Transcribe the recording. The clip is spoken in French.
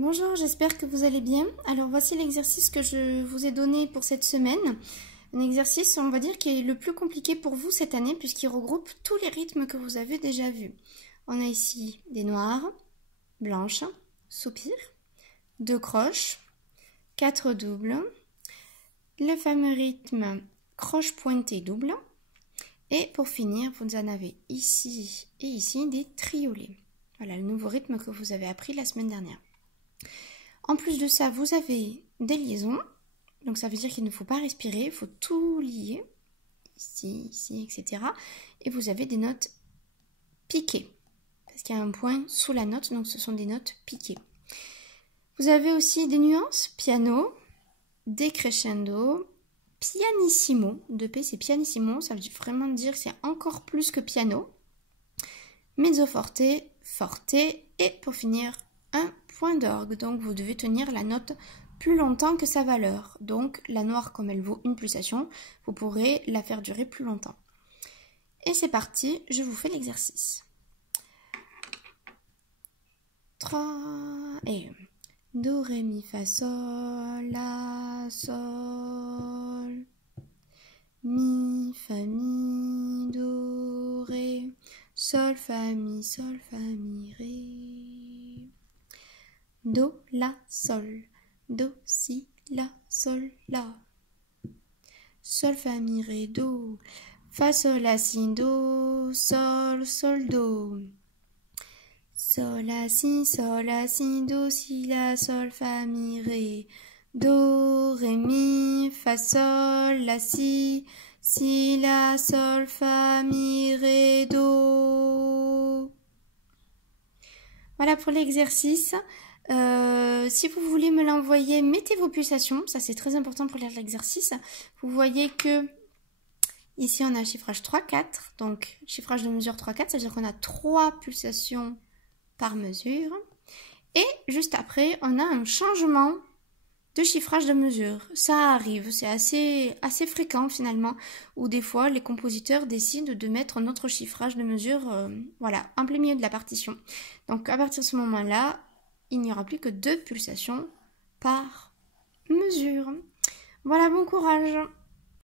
Bonjour, j'espère que vous allez bien. Alors voici l'exercice que je vous ai donné pour cette semaine. Un exercice, on va dire, qui est le plus compliqué pour vous cette année puisqu'il regroupe tous les rythmes que vous avez déjà vus. On a ici des noirs, blanches, soupir, 2 croches, 4 doubles, le fameux rythme croche pointée double. Et pour finir, vous en avez ici et ici des triolets. Voilà le nouveau rythme que vous avez appris la semaine dernière. En plus de ça, vous avez des liaisons. Donc ça veut dire qu'il ne faut pas respirer, il faut tout lier. Ici, ici, etc. Et vous avez des notes piquées. Parce qu'il y a un point sous la note, donc ce sont des notes piquées. Vous avez aussi des nuances, piano, décrescendo, pianissimo. 2P c'est pianissimo, ça veut vraiment dire que c'est encore plus que piano. Mezzo forte, forte et pour finir, un point d'orgue. Donc vous devez tenir la note plus longtemps que sa valeur. Donc la noire, comme elle vaut une pulsation, vous pourrez la faire durer plus longtemps. Et c'est parti, je vous fais l'exercice. 3 et do, ré, mi, fa, sol, la, sol, mi, fa, mi, do, ré, sol, fa, mi, ré, do, la, sol, do, si, la, sol, la, sol, fa, mi, ré, do, fa, sol, la, si, do, sol, sol, do, sol, la, si, do, si, la, sol, fa, mi, ré, do, ré, mi, fa, sol, la, si, la, sol, fa, mi, ré, do. Voilà pour l'exercice. Si vous voulez me l'envoyer, mettez vos pulsations. Ça, c'est très important pour lire l'exercice. Vous voyez que ici, on a chiffrage 3-4. Donc, chiffrage de mesure 3-4, ça veut dire qu'on a 3 pulsations par mesure. Et juste après, on a un changement de chiffrage de mesure. Ça arrive, c'est assez fréquent finalement, où des fois les compositeurs décident de mettre notre chiffrage de mesure voilà, en plein milieu de la partition. Donc à partir de ce moment-là, il n'y aura plus que 2 pulsations par mesure. Voilà, bon courage!